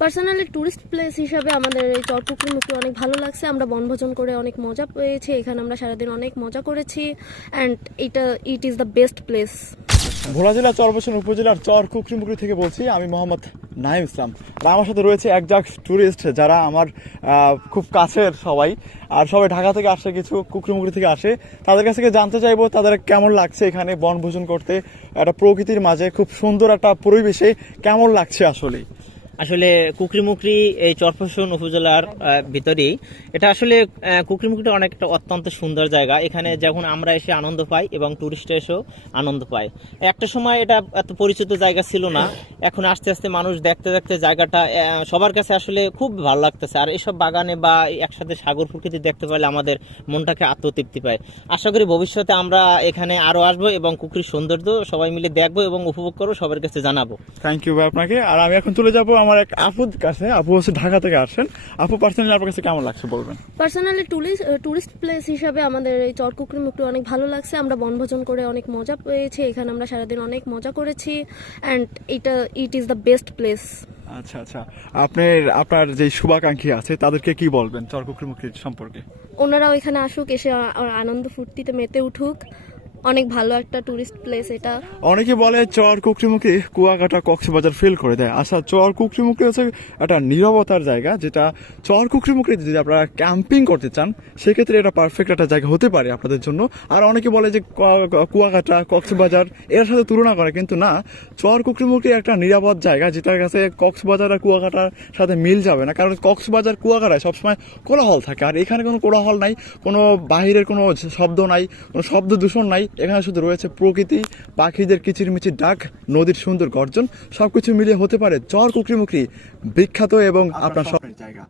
Personally tourist place হিসাবে আমাদের এই চরপুকুর মুখটি অনেক ভালো লাগছে। আমরা বনভোজন করে অনেক মজা পেয়েছি। এখানে আমরা সারাদিন অনেক মজা করেছি। অ্যান্ড এটা it is the best place Bhola জেলা চরবসন উপজেলার চর কুকরিমুকরি থেকে বলছি, আমি মোহাম্মদ নাইম ইসলাম। আর আমার সাথে রয়েছে একজাক ট্যুরিস্ট যারা আমার খুব কাছের সবাই। আর সবাই ঢাকা থেকে আসে, কিছু কুকরিমুকরি থেকে আসে। তাদের কাছ থেকে জানতে চাইব তাদের কেমন লাগছে এখানে বনভোজন করতে। একটা প্রকৃতির মাঝে খুব সুন্দর একটা পরিবেশে কেমন লাগছে আসলে? আসলে কুকরিমুকরি এই চরফসন উপজেলার ভিতরেই। এটা আসলে কুকরিমুকরিটা অনেক একটা অত্যন্ত সুন্দর জায়গা। এখানে যখন আমরা এসে আনন্দ পাই এবং টুরিস্ট এসেও আনন্দ পায়। একটা সময় এটা এত পরিচিত জায়গা ছিল না। এখন আস্তে আস্তে মানুষ দেখতে দেখতে জায়গাটা সবার কাছে আসলে খুব ভালো লাগতেছে। আর এসব বাগানে বা একসাথে সাগর প্রকৃতি দেখতে পারলে আমাদের মনটাকে আত্মতৃপ্তি পায়। আশা করি ভবিষ্যতে আমরা এখানে আরও আসব এবং কুকরির সৌন্দর্য সবাই মিলে দেখব এবং উপভোগ করব, সবার কাছে জানাব। থ্যাংক ইউ ভাই আপনাকে। আর আমি এখন চলে যাব আমার এক আপুর কাছে আপু হচ্ছে ঢাকা থেকে আসেন। আপু পার্সোনালি আপনার কাছে কেমন লাগছে বলবেন? পার্সোনালি টুরিস্ট টুরিস্ট প্লেস হিসাবে আমাদের এই চরকুকরি মুখটি অনেক ভালো লাগছে। আমরা বনভোজন করে অনেক মজা পেয়েছি। এখানে আমরা সারাদিন অনেক মজা করেছি। অ্যান্ড এটা it is the best place আচ্ছা আচ্ছা। আপনার আপনার যে শুভাকাঙ্ক্ষী আছে তাদেরকে কি বলবেন চরকুকরিমুখী সম্পর্কে? ওনারাও এখানে আসুক এসে আনন্দ ফুর্তিতে মেতে উঠুক। অনেক ভালো একটা টুরিস্ট প্লেস এটা। অনেকে বলে চর কুকরিমুখী কুয়াকাটা কক্সবাজার ফেল করে দেয়। আচ্ছা চর কুকরিমুখী হচ্ছে একটা নিরবতার জায়গা, যেটা চর কুকরিমুখী যদি আপনারা ক্যাম্পিং করতে চান, সেক্ষেত্রে এটা পারফেক্ট একটা জায়গা হতে পারে আপনাদের জন্য। আর অনেকে বলে যে কুয়া- কুয়াকাটা, কক্সবাজার, এর সাথে তুলনা করে, কিন্তু না, চর কুকরিমুখী একটা নিরাপদ জায়গা, যেটার কাছে কক্সবাজার আর কুয়াকাটার সাথে মিল যাবে না। কারণ কক্সবাজার, কুয়াকাটায় সবসময় কোলাহল থাকে। আর এখানে কোনো কোলাহল নাই, কোনো বাহিরের কোনো শব্দ নাই, কোনো শব্দ দূষণ নাই। এখানে শুধু রয়েছে প্রকৃতি পাখিদের কিচিরমিচির ডাক নদীর সুন্দর গর্জন সবকিছু মিলিয়ে হতে পারে চর কুকরিমুকরি বিখ্যাত এবং আপনার সব জায়গা।